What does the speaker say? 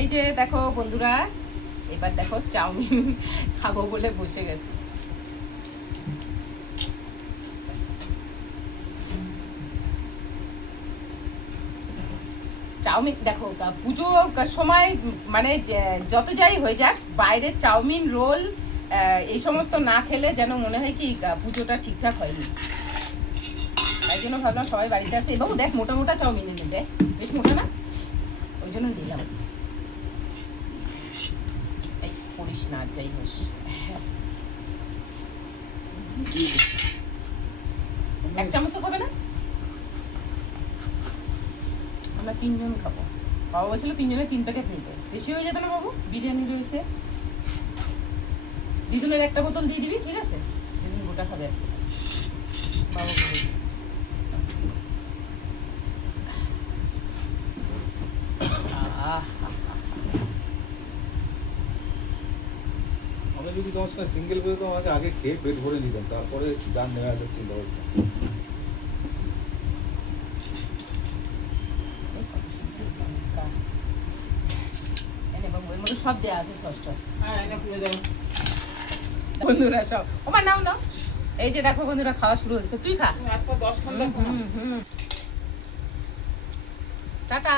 এই যে দেখো বন্ধুরা, এবার দেখো চাউমিন খাবো বলে বসে গেছি। চাউমিন দেখো, পুজো সময় মানে যত যাই হয়ে যাক, বাইরের চাউমিন রোল এই সমস্ত না খেলে যেন মনে হয় কি পুজোটা ঠিকঠাক হয়নি। তাই জন্য ভাবলাম সবাই বাড়িতে আসে। বাবু দেখ, মোটা মোটা চাউমিন এনে দেখ, বেশ মোটা না, ওই জন্য নিলাম। এই করিস না, যাই হোস। এক চামচও খাবে না? আমরা 3 জন খাবো। বাবা বলছিল 3 জনে 3 প্যাকেট নিতে, বেশি হয়ে যাবে না বাবু? বিরিয়ানি রয়েছে, দিদুনের একটা বোতল দিয়ে দিবি, ঠিক আছে? দিদুন গোটা খাবে আর বাবা বলে দিয়েছে। আমি যদি তোমার সঙ্গে সিঙ্গেল করে তো আমাকে আগে খেয়ে পেট ভরে নিতাম, তারপরে যান নেমে আসার চিন্তা করতাম। এর মধ্যে সব দেওয়া আছে, সস টস। বন্ধুরা সব ওমা নাও নাও। এই যে দেখো বন্ধুরা, খাওয়া শুরু হয়েছে, তুই খা। টাটা।